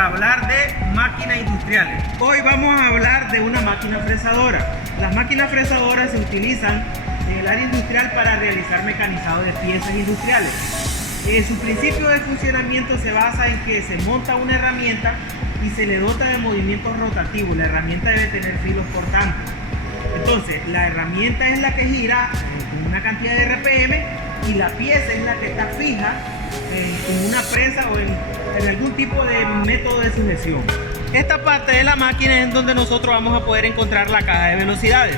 para hablar de máquinas industriales. Hoy vamos a hablar de una máquina fresadora. Las máquinas fresadoras se utilizan en el área industrial para realizar mecanizado de piezas industriales. Su principio de funcionamiento se basa en que se monta una herramienta y se le dota de movimientos rotativos. La herramienta debe tener filos cortantes. Entonces, la herramienta es la que gira con una cantidad de RPM y la pieza es la que está fija en una presa o en algún tipo de método de sujeción. Esta parte de la máquina es en donde nosotros vamos a poder encontrar la caja de velocidades.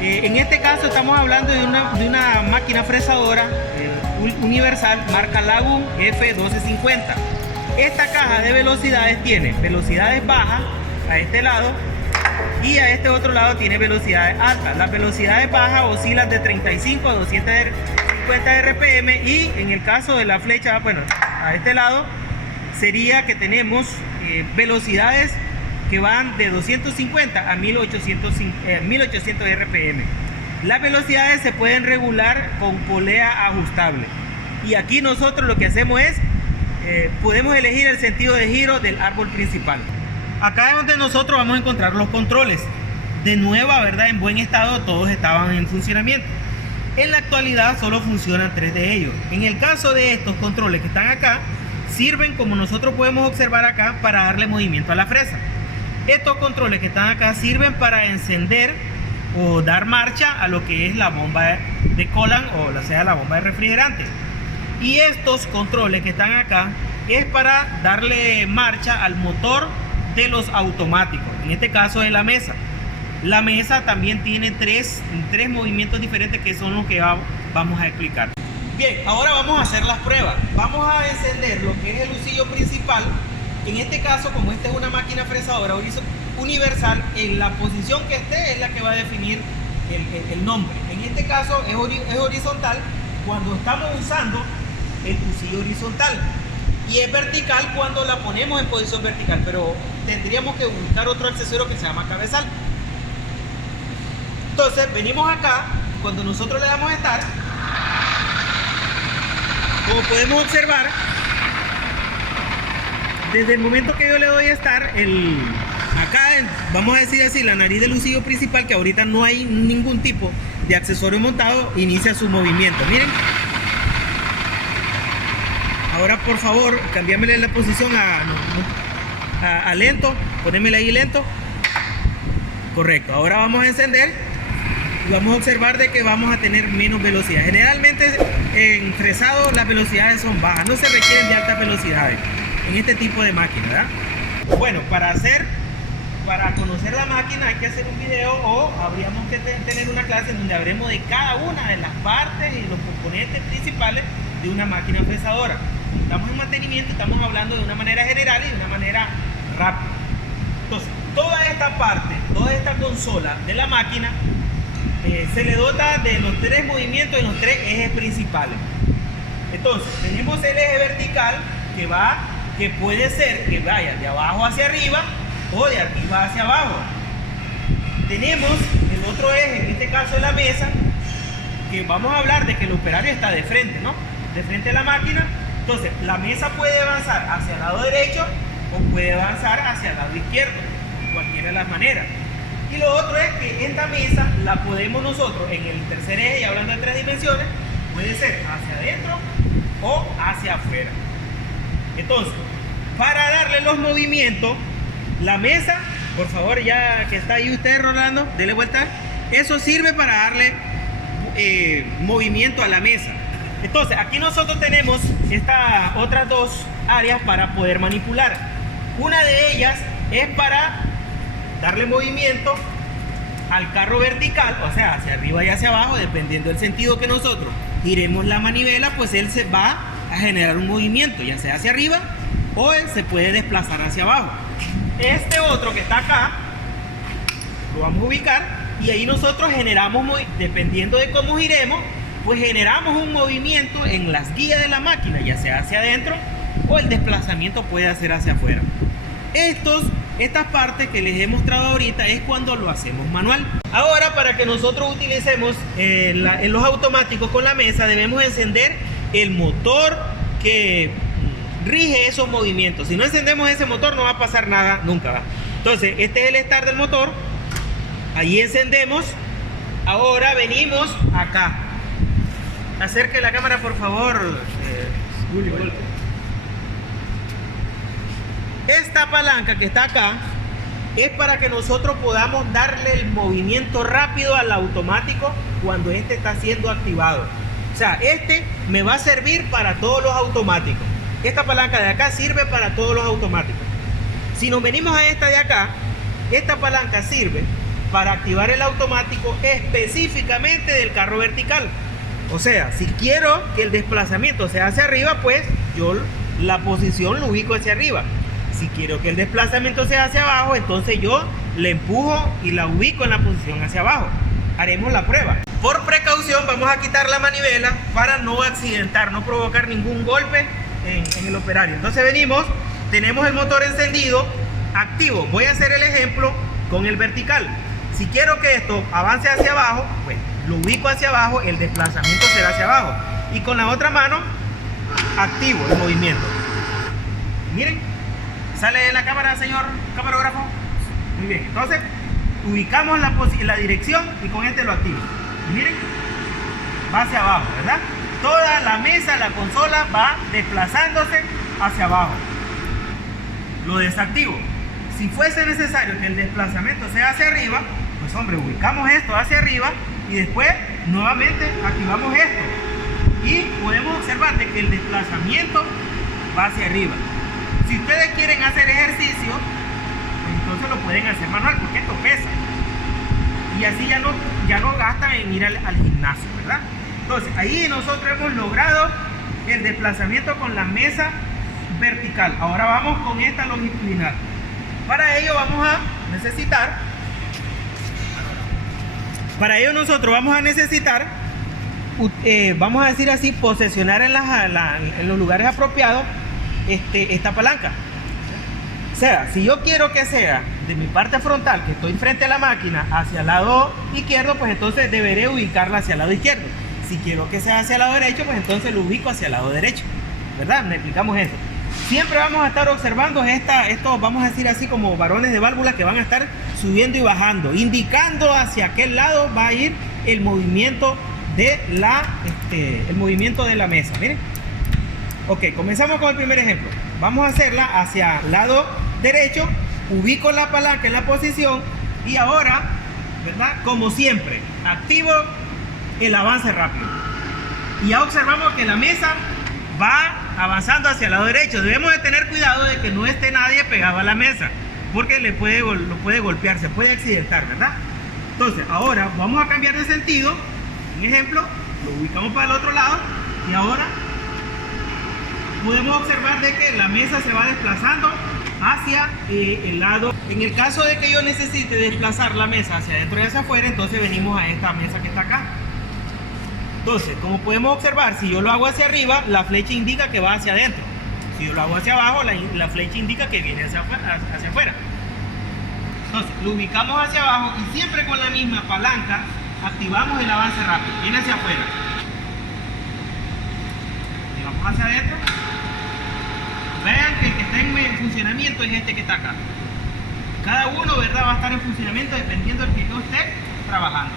En este caso estamos hablando de una máquina fresadora universal marca Lagun F1250. Esta caja de velocidades tiene velocidades bajas a este lado y a este otro lado tiene velocidades altas. Las velocidades bajas oscilan de 35 a 250 RPM y en el caso de la flecha, bueno, a este lado sería que tenemos velocidades que van de 250 a 1800 RPM. Las velocidades se pueden regular con polea ajustable y aquí nosotros lo que hacemos es podemos elegir el sentido de giro del árbol principal. Acá es donde nosotros vamos a encontrar los controles. De nueva, ¿verdad? En buen estado, todos estaban en funcionamiento. En la actualidad solo funcionan 3 de ellos. En el caso de estos controles que están acá, sirven, como nosotros podemos observar acá, para darle movimiento a la fresa. Estos controles que están acá sirven para encender o dar marcha a lo que es la bomba de coolant o la bomba de refrigerante. Y estos controles que están acá es para darle marcha al motor de los automáticos, en este caso de la mesa. La mesa también tiene tres movimientos diferentes que son los que vamos a explicar. Bien, ahora vamos a hacer las pruebas. Vamos a encender lo que es el lucillo principal. En este caso, como esta es una máquina fresadora universal, en la posición que esté es la que va a definir el nombre. En este caso es horizontal cuando estamos usando el lucillo horizontal y es vertical cuando la ponemos en posición vertical, pero tendríamos que buscar otro accesorio que se llama cabezal. Entonces venimos acá, cuando nosotros le damos Start, como podemos observar, desde el momento que yo le doy Start, acá vamos a decir así, la nariz del lucillo principal, que ahorita no hay ningún tipo de accesorio montado, inicia su movimiento. Miren. Ahora por favor, cambiámele la posición a lento, ponémele ahí lento. Correcto, ahora vamos a encender y vamos a observar de que vamos a tener menos velocidad. Generalmente en fresado las velocidades son bajas, no se requieren de altas velocidades en este tipo de máquina, ¿verdad? Bueno, para conocer la máquina hay que hacer un video o habríamos que tener una clase en donde hablemos de cada una de las partes y los componentes principales de una máquina fresadora. Estamos en mantenimiento, estamos hablando de una manera general y de una manera rápida. Entonces, toda esta parte, toda esta consola de la máquina se le dota de los 3 movimientos en los 3 ejes principales. Entonces, tenemos el eje vertical que puede ser que vaya de abajo hacia arriba o de arriba hacia abajo. Tenemos el otro eje, en este caso la mesa, que vamos a hablar de que el operario está de frente, ¿no? De frente a la máquina. Entonces, la mesa puede avanzar hacia el lado derecho o puede avanzar hacia el lado izquierdo, de cualquiera de las maneras. Y lo otro es que esta mesa la podemos nosotros en el tercer eje, y hablando de 3 dimensiones, puede ser hacia adentro o hacia afuera. Entonces, para darle los movimientos, la mesa, por favor, ya que está ahí usted, Rolando, dele vuelta. Eso sirve para darle movimiento a la mesa. Entonces, aquí nosotros tenemos estas otras 2 áreas para poder manipular. Una de ellas es para darle movimiento al carro vertical, o sea, hacia arriba y hacia abajo, dependiendo del sentido que nosotros giremos la manivela, pues él se va a generar un movimiento, ya sea hacia arriba o él se puede desplazar hacia abajo. Este otro que está acá, lo vamos a ubicar y ahí nosotros generamos, dependiendo de cómo giremos, pues generamos un movimiento en las guías de la máquina, ya sea hacia adentro o el desplazamiento puede ser hacia afuera. Estas partes que les he mostrado ahorita es cuando lo hacemos manual. Ahora, para que nosotros utilicemos en los automáticos con la mesa, debemos encender el motor que rige esos movimientos. Si no encendemos ese motor no va a pasar nada nunca, ¿va? Entonces este es el start del motor. Ahí encendemos. Ahora venimos acá. Acerque la cámara por favor. Esta palanca que está acá es para que nosotros podamos darle el movimiento rápido al automático cuando este está siendo activado. O sea, este me va a servir para todos los automáticos. Esta palanca de acá sirve para todos los automáticos. Si nos venimos a esta de acá, esta palanca sirve para activar el automático específicamente del carro vertical. O sea, si quiero que el desplazamiento sea hacia arriba, pues yo la posición lo ubico hacia arriba. Si quiero que el desplazamiento sea hacia abajo, entonces yo le empujo y la ubico en la posición hacia abajo. Haremos la prueba. Por precaución vamos a quitar la manivela para no accidentar, no provocar ningún golpe en el operario. Entonces venimos, tenemos el motor encendido, activo. Voy a hacer el ejemplo con el vertical. Si quiero que esto avance hacia abajo, pues lo ubico hacia abajo, el desplazamiento será hacia abajo. Y con la otra mano activo el movimiento. Miren, sale en la cámara, señor camarógrafo. Muy bien, entonces ubicamos la dirección y con este lo activo. Miren, va hacia abajo, ¿verdad? Toda la mesa, la consola va desplazándose hacia abajo. Lo desactivo. Si fuese necesario que el desplazamiento sea hacia arriba, pues hombre, ubicamos esto hacia arriba y después nuevamente activamos esto. Y podemos observar de que el desplazamiento va hacia arriba. Si ustedes quieren hacer ejercicio, entonces lo pueden hacer manual porque esto pesa. Y así ya no gastan en ir al gimnasio, ¿verdad? Entonces ahí nosotros hemos logrado el desplazamiento con la mesa vertical. Ahora vamos con esta longitudinal. Para ello nosotros vamos a necesitar, vamos a decir así, posesionar en los lugares apropiados esta palanca. O sea, si yo quiero que sea de mi parte frontal, que estoy frente a la máquina, hacia el lado izquierdo, pues entonces deberé ubicarla hacia el lado izquierdo. Si quiero que sea hacia el lado derecho, pues entonces lo ubico hacia el lado derecho, ¿verdad? Le explicamos eso. Siempre vamos a estar observando estos, vamos a decir así, como varones de válvula que van a estar subiendo y bajando, indicando hacia qué lado va a ir el movimiento de la mesa. Miren. Ok, comenzamos con el primer ejemplo. Vamos a hacerla hacia el lado derecho, ubico la palanca en la posición y ahora, ¿verdad? Como siempre, activo el avance rápido. Y ya observamos que la mesa va avanzando hacia el lado derecho. Debemos de tener cuidado de que no esté nadie pegado a la mesa, porque lo puede golpear, se puede accidentar, ¿verdad? Entonces, ahora vamos a cambiar de sentido. Un ejemplo, lo ubicamos para el otro lado y ahora podemos observar de que la mesa se va desplazando hacia el lado. En el caso de que yo necesite desplazar la mesa hacia adentro y hacia afuera, entonces venimos a esta mesa que está acá. Entonces, como podemos observar, si yo lo hago hacia arriba, la flecha indica que va hacia adentro. Si yo lo hago hacia abajo, la flecha indica que viene hacia afuera. Entonces, lo ubicamos hacia abajo y siempre con la misma palanca activamos el avance rápido. Viene hacia afuera. Y vamos hacia adentro. Vean que el que está en funcionamiento es este que está acá. Cada uno, ¿verdad?, va a estar en funcionamiento dependiendo del que yo esté trabajando.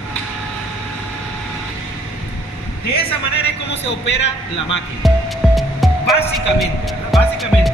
De esa manera es como se opera la máquina. Básicamente, ¿verdad? Básicamente.